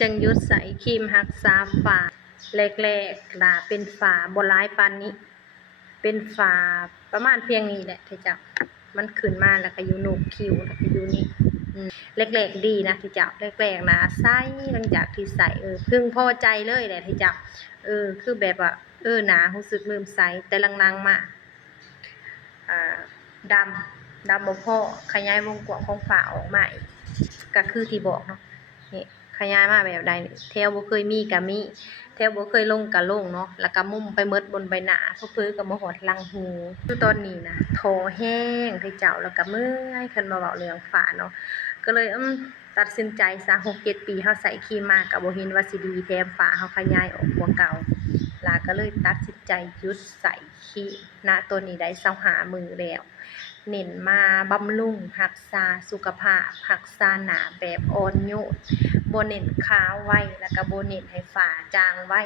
จังยุดใส่ครีมรักษาฝ้าแรกๆล่ะเป็นฝ้าบ่หลายปานนี้ เป็นฝ้าประมาณเพียงนี้แหละที่จับมันขึ้นมาแล้วก็อยู่โหนกคิ้วแล้วก็อยู่นี่แรกๆดีนะที่จับแรกๆนะใสหลังจากที่ใส่พึงพอใจเลยแหละที่จับคือแบบว่าหนารู้สึกเริ่มใสแต่หลังๆมาดำบ่พอขยายวงกว้างของฝ้าออกมาอีกก็คือที่บอกเนาะนี่ขยายมาแบบใดแถวบ่เคยมีก็มีแถวบ่เคยลงก็ลงเนาะแล้วก็มุมไปหมดบนใบหน้าเพ้อๆก็มาฮอดหลังหูคือตอนนี้นะท้อแห้งที่เจ้าแล้วก็เมื่อยคันมาเว้าเรื่องฝ้าเนาะก็เลยตัดสินใจซะ6-7 ปีเฮาใส่ครีมมาก็บ่เห็นว่าสิดีแถมฝ้าเฮาขยายออกกว่าเก่าล่ะก็เลยตัดสินใจหยุดใส่ครีมณตัวนี้ได้25มื้อแล้วเน้นมาบำรุงรักษาสุขภาพรักษาหน้าแบบอ่อนโยนบ่เน้นขาวไว้แล้วก็บ่เน้นให้ฝ้าจางไว้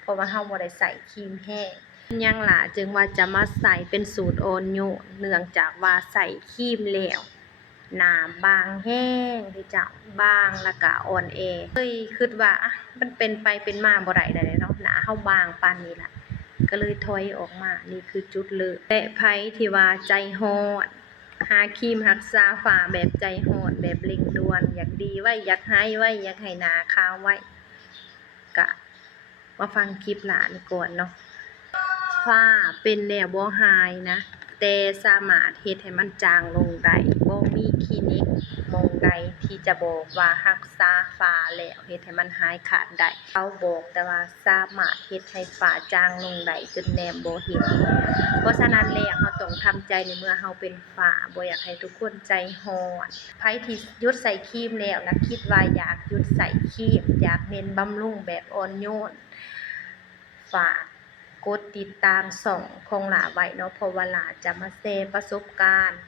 เพราะว่าเฮาบ่ได้ใส่ครีมแห้งยังล่ะจึงว่าจะมาใส่เป็นสูตรอ่อนโยนเนื่องจากว่าใส่ครีมแล้วหน้าบางแห้งที่จะบางแล้วก็อ่อนแอคิดว่ามันเป็นไปเป็นมาบ่ได้เนาะหน้าเฮาบางปานนี้ล่ะก็เลยถอยออกมานี่คือจุดเริ่มแต่ไผที่ว่าใจร้อนหาครีมรักษาฝ้าแบบใจร้อนแบบเร่งด่วนอยากดีไว้อยากหายไว้อยากให้หน้าขาวไว้ก็มาฟังคลิปหลานก่อนเนาะฝ้าเป็นแล้วบ่หายนะแต่สามารถเฮ็ดให้มันจางลงได้บ่มีคลินิกหม้องใดที่จะบอกว่ารักษาฝ้าแล้วเฮ็ดให้มันหายขาดได้เขาบอกแต่ว่าสามารถเฮ็ดให้ฝ้าจางลงได้จนแนมบ่เห็นเพราะฉะนั้นแล้วเราต้องทำใจในเมื่อเราเป็นฝ้าบ่อยากให้ทุกคนใจร้อนไผที่หยุดใส่ครีมแล้วนะคิดว่าอยากหยุดใส่ครีมอยากเน้นบำรุงแบบอ่อนโยนฝากกดติดตามช่องของหลาไว้เนาะเพราะว่าหลาจะมาแชร์ประสบการณ์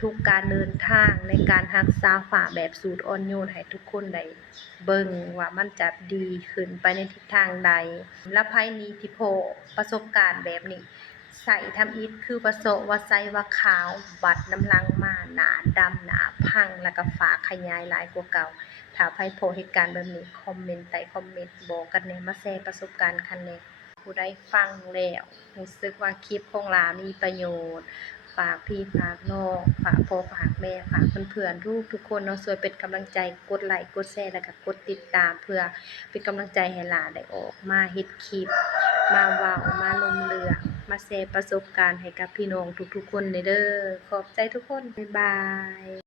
ทุกการเดินทางในการรักษาฝ้าแบบสูตรอ่อนโยนให้ทุกคนได้เบิ่งว่ามันจะดีขึ้นไปในทิศทางใดและไผนี้ที่พบประสบการณ์แบบนี้ใส่ทำอิฐคือประสบว่าใส่ว่าขาวบัดน้ำลังมาหน้าดำหน้าพังแล้วก็ฝ้าขยายหลายกว่าเก่าถ้าไผพบเหตุการณ์แบบนี้คอมเมนต์ใต้คอมเมนต์บอกกันแหน่มาแชร์ประสบการณ์กันแหน่ผู้ใดฟังแล้วรู้สึกว่าคลิปของหลามีประโยชน์ฝากพี่ฝากน้องฝากพ่อฝากแม่ฝากเพื่อนๆทุกคนเนาะช่วยเป็นกำลังใจกดไลค์กดแชร์แล้วก็กดติดตามเพื่อเป็นกำลังใจให้หลาได้ออกมาเฮ็ดคลิปมาเว้ามาลมเรื่องมาแชร์ประสบการณ์ให้กับพี่น้องทุกๆคนเด้อขอบใจทุกคนบ๊ายบาย